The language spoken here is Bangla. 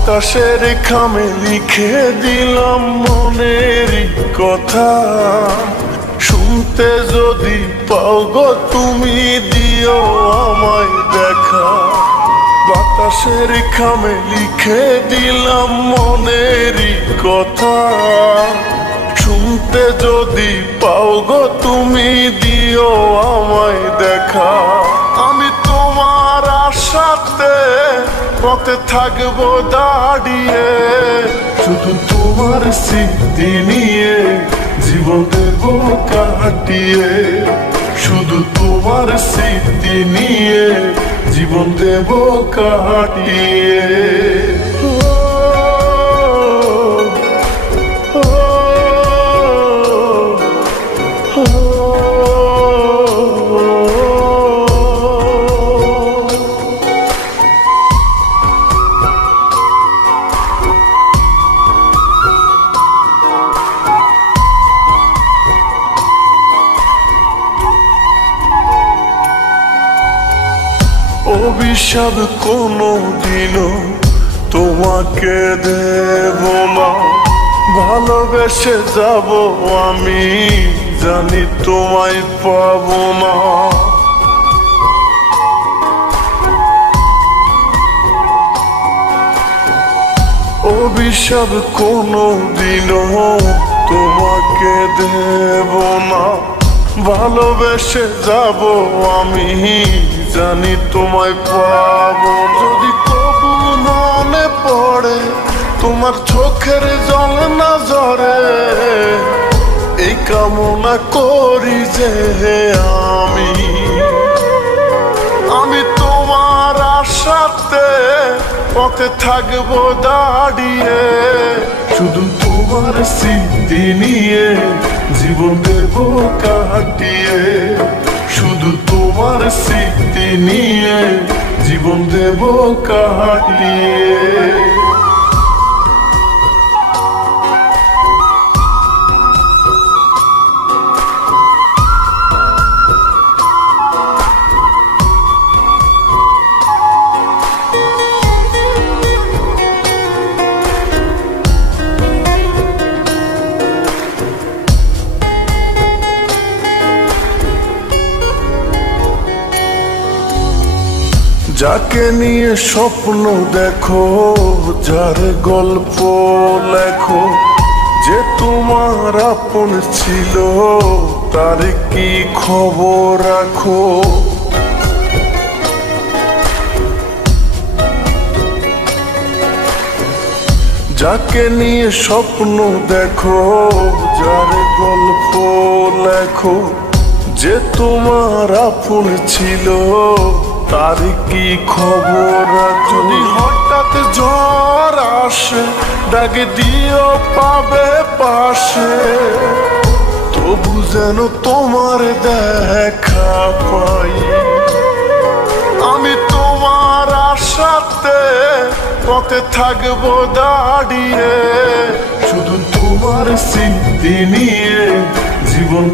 বাতাসের খামে লিখে দিলাম মনের কথা, শুনতে যদি পাও গো তুমি দিও আমায় দেখা। বাতাসের খামে লিখে দিলাম মনের কথা, শুনতে যদি পাও গো তুমি দিও আমায় দেখা। আমি তোমার আশাতে পথে থাকবো দাঁড়িয়ে, শুধু তোমার স্মৃতি নিয়ে জীবন দেব কাটিয়ে, শুধু তোমার স্মৃতি নিয়ে জীবন দেব কাটিয়ে। অভিশাপ কোনোদিনও তোমাকে দেব না, ভালোবেসে যাব আমি জানি তোমায় পাবো না। অভিশাপ কোনোদিনও তোমাকে দেব না, ভালোবেসে যাব আমি জানি তোমায় পাবো। যদি কবু মনে পড়ে তোমার চোখের জল না ঝরে, এই কামনা করি যে আমি তোমার আশাতে পথে থাকবো দাঁড়িয়ে, শুধু তোমার স্মৃতি নিয়ে জীবন দেব কাটিয়ে, শুধু তোমার স্মৃতি নিয়ে জীবন দেব কাটিয়ে। যাকে নিয়ে স্বপ্ন দেখো, যার গল্প লেখো, যে তোমার আপন ছিল তার কি খবর রাখো। যাকে নিয়ে স্বপ্ন দেখো, যার গল্প লেখো, যে তোমার আপন ছিল তার কি খবর। যদি হঠাৎ ঝড় আসে ডাক দিও পাবে পাশে, তবু যেন তোমার দেখা পাই। আমি তোমার আশাতে পথে থাকবো দাঁড়িয়ে, শুধু তোমার স্মৃতি নিয়ে জীবন